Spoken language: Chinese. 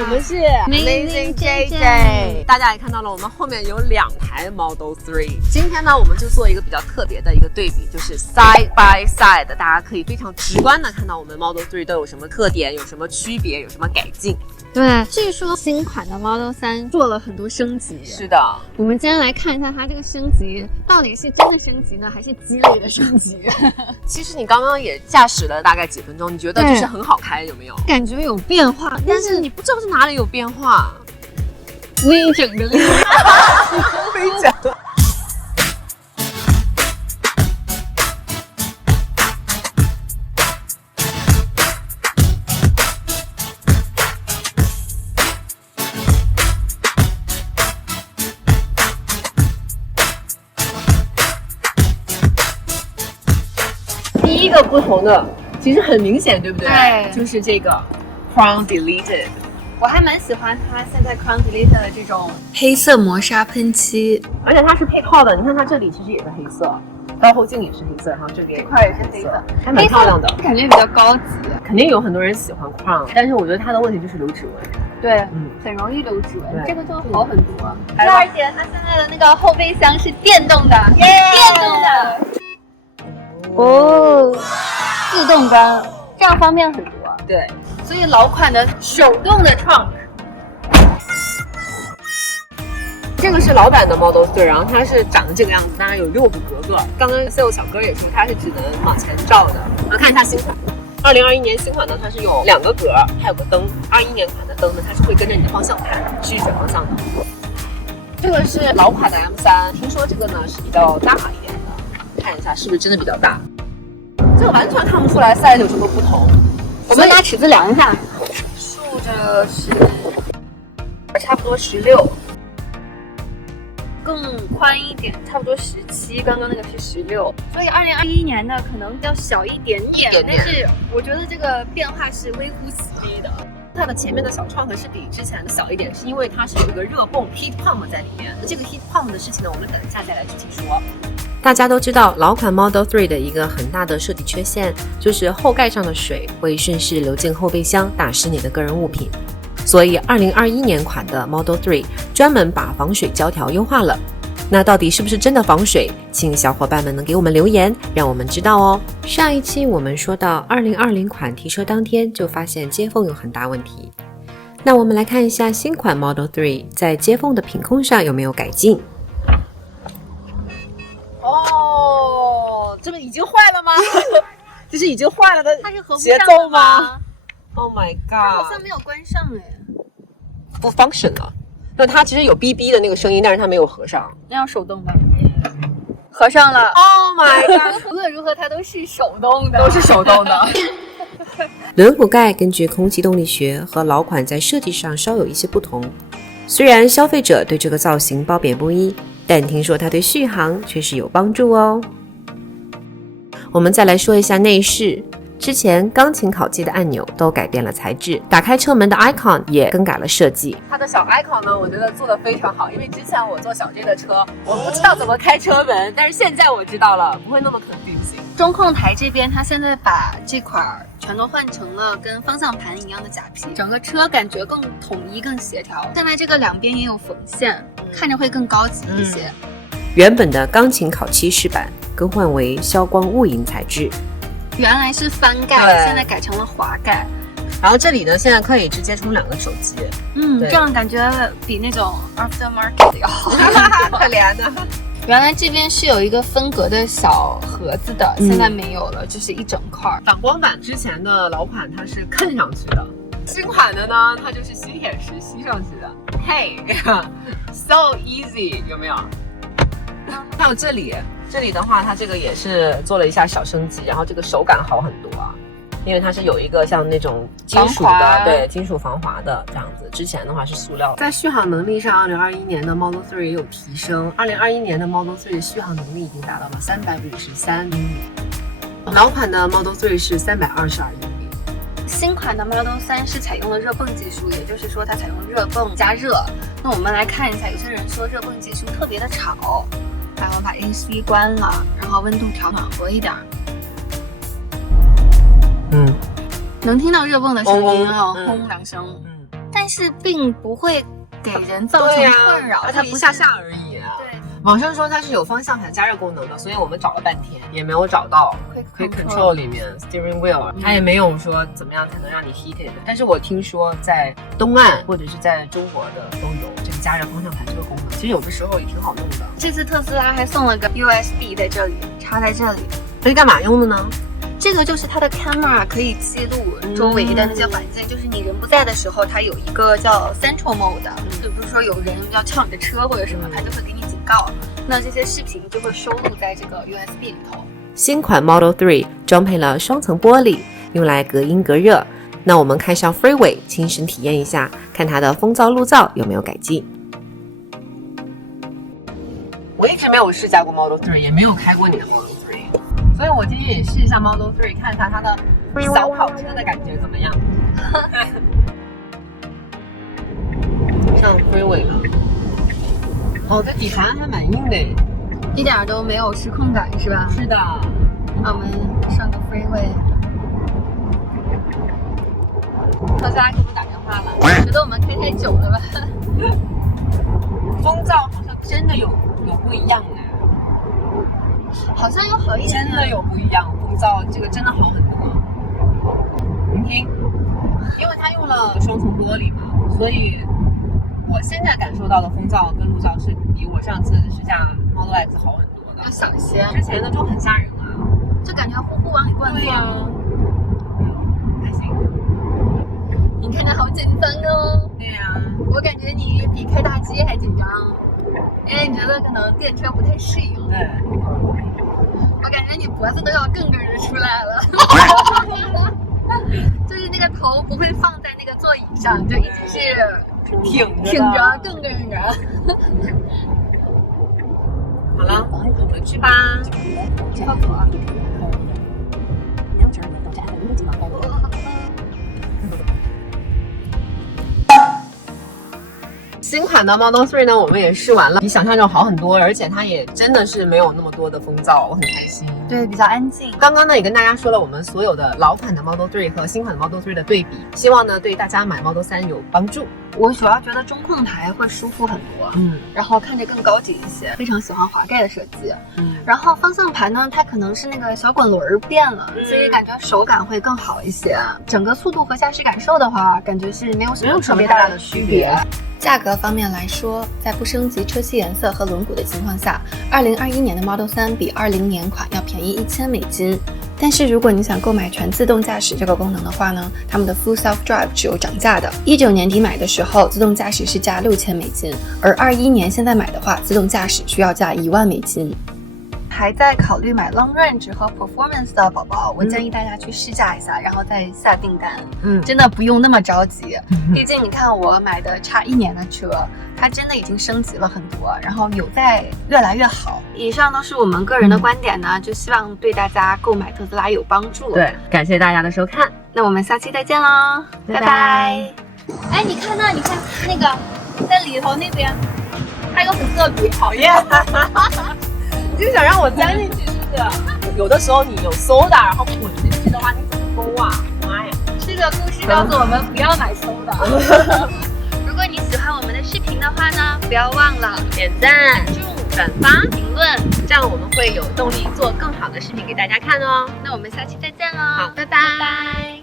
我们是 Amazing JJ。大家也看到了，我们后面有2台 Model 3。今天呢，我们就做一个比较特别的一个对比，就是 side by side， 大家可以非常直观的看到我们 Model 3都有什么特点，有什么区别，有什么改进。对，据说新款的 Model 3做了很多升级。是的，我们今天来看一下它这个升级到底是真的升级呢，还是鸡肋的升级？其实你刚刚也驾驶了大概几分钟，你觉得就是很好开，有没有？感觉有变化，但是你不知道是哪里有变化。微整的力，微整。第一个不同的其实很明显，对不对？对，就是这个 Crown Deleted。我还蛮喜欢它现在 Crown Deleted 的这种黑色磨砂喷漆，而且它是配套的。你看它这里其实也是黑色，高后镜也是黑色，然后这边这块也是黑色，还蛮漂亮的，感觉比较高级。肯定有很多人喜欢 Crown， 但是我觉得它的问题就是留指纹。对，很容易留指纹，这个就好很多。第二点，它现在的那个后备箱是电动的，电动的。哦，自动关，这样方便很多。对，所以老款的手动的 trunk， 这个是老版的 Model 3，然后它是长得这个样子，当然有6个格格。刚刚 sales 小哥也说它是只能往前照的。我们看一下新款，2021年新款呢，它是有2个格，还有个灯。21年款的灯呢，它是会跟着你的方向盘去转方向的。这个是老款的 M3， 听说这个呢是比较大一点的，看一下是不是真的比较大。这个完全看不出来 size 有什么不同。我们拿尺子量一下，竖着是差不多16，更宽一点，差不多17，刚刚那个是16，所以2021年的可能要小一点点，但是我觉得这个变化是微乎其微的。它的前面的小创可是比之前的小一点，是因为它是有一个热泵 heat pump 在里面。这个 heat pump 的事情呢，我们等一下再来具体说。大家都知道，老款 Model 3的一个很大的设计缺陷，就是后盖上的水会顺势流进后备箱，打湿你的个人物品。所以2021年款的 Model 3专门把防水胶条优化了。那到底是不是真的防水？请小伙伴们能给我们留言，让我们知道哦。上一期我们说到2020款提车当天就发现接缝有很大问题，那我们来看一下新款 Model 3在接缝的品控上有没有改进。哦，这个已经坏了吗？这是已经坏了的节奏吗 ？Oh my god！ 好像没有关上哎，不 function 了。那它其实有哔哔的那个声音，但是它没有合上。那要手动的，合上了。Oh my god！ 无论如何它都是手动的，都是手动的。轮毂盖根据空气动力学和老款在设计上稍有一些不同，虽然消费者对这个造型褒贬不一，但听说它对续航却是有帮助哦。我们再来说一下内饰。之前钢琴烤机的按钮都改变了材质，打开车门的 icon 也更改了设计。它的小 icon 呢，我觉得做得非常好，因为之前我坐小 J 的车，我不知道怎么开车门，但是现在我知道了，不会那么 confusing。中控台这边，它现在把这块全都换成了跟方向盘一样的假皮，整个车感觉更统一、更协调。现在这个两边也有缝线，看着会更高级一些。原本的钢琴烤漆饰板更换为消光雾银材质。原来是翻盖，现在改成了滑盖。然后这里呢，现在可以直接充2个手机。这样感觉比那种 aftermarket 要好。可怜的。原来这边是有一个分隔的小盒子的，现在没有了，就是一整块。挡光板之前的老款它是坑上去的，新款的呢，它就是吸铁石吸上去的。Hey， so easy， 有没有？还有这里的话，它这个也是做了一下小升级，然后这个手感好很多啊，因为它是有一个像那种金属的，对，金属防滑的这样子。之前的话是塑料的。在续航能力上，2021年的 Model 3也有提升。2021年的 Model 3的续航能力已经达到了353英里，老款的 Model 3是322英里。新款的 Model 3是采用了热泵技术，也就是说它采用热泵加热。那我们来看一下，有些人说热泵技术特别的吵。然后把 AC 关了，然后温度调暖和一点。能听到热泵的声音哦，轰2声。但是并不会给人造成困扰，它不下而已。对，网上说它是有方向盘加热功能的，所以我们找了半天也没有找到。Quick Control 里面 Steering Wheel 它也没有说怎么样才能让你 heated，但是我听说在东岸或者是在中国的都有这个加热方向盘这个功能，其实有的时候也挺好弄的。这次特斯拉还送了个 USB 在这里，插在这里，可以干嘛用的呢？这个就是它的 camera 可以记录周围的那些环境，就是你人不在的时候，它有一个叫 Central Mode，就比如说有人要撬你的车或者什么，它就会给你警告。那这些视频就会收录在这个 USB 里头。新款 Model 3装配了双层玻璃，用来隔音隔热。那我们开上 Freeway， 亲身体验一下，看它的风噪路噪有没有改进。我一直没有试驾过 Model 3，也没有开过你的 Model 3，所以我今天也试一下 Model 3，看一下它的小跑车的感觉怎么样。上 Freeway 了。哦，这底盘还蛮硬的，一点都没有失控感，是吧？是的。那我们上个 Freeway。特斯拉给我们打电话了，觉得我们开太久了吧？风噪好像真的有不一样哎，好像有好一点，真的有不一样，风噪这个真的好很多。你听，因为它用了双层玻璃嘛，所以我现在感受到的风噪跟路噪是比我上次试驾 Model X 好很多的，要小一些。之前的就很吓人啊，就感觉呼呼往里灌风。对呀，还行。你看着好紧张哦。对呀，我感觉你比开大 G 还紧张，因为你觉得可能电车不太适应。对。我感觉你脖子都要更跟着出来了。就是那个头不会放在那个座椅上，就一直是挺着更跟着。好了，回去吧。厕所。新款的 Model 3呢，我们也试完了，比想象中好很多，而且它也真的是没有那么多的风噪，我很开心。对，比较安静。刚刚呢也跟大家说了我们所有的老款的 Model 3和新款的 Model 3的对比，希望呢对大家买 Model 3有帮助。我主要觉得中控台会舒服很多，然后看着更高级一些，非常喜欢滑盖的设计，然后方向盘呢，它可能是那个小滚轮变了，所以感觉手感会更好一些。整个速度和驾驶感受的话，感觉是没有什么特别大的区别。价格方面来说，在不升级车漆颜色和轮毂的情况下，2021年的 Model 3比20年款要便宜$1000。但是如果你想购买全自动驾驶这个功能的话呢，他们的 Full Self Drive 是有涨价的。19年底买的时候，自动驾驶是价$6000，而21年现在买的话，自动驾驶需要价$10000。还在考虑买 Long Range 和 Performance 的宝宝，我建议大家去试驾一下，然后再下订单。真的不用那么着急，毕竟你看我买的差1年的车，它真的已经升级了很多，然后有在越来越好。以上都是我们个人的观点呢，就希望对大家购买特斯拉有帮助。对，感谢大家的收看，那我们下期再见喽，拜拜。哎，你看那个在里头那边，还有很特别，讨厌。你就想让我钻进去是不是？有的时候你有soda，然后滚进去的话，你怎么勾啊？妈呀！这个故事告诉我们不要买soda。如果你喜欢我们的视频的话呢，不要忘了点赞、转发、评论，这样我们会有动力做更好的视频给大家看哦。那我们下期再见喽！好，拜拜。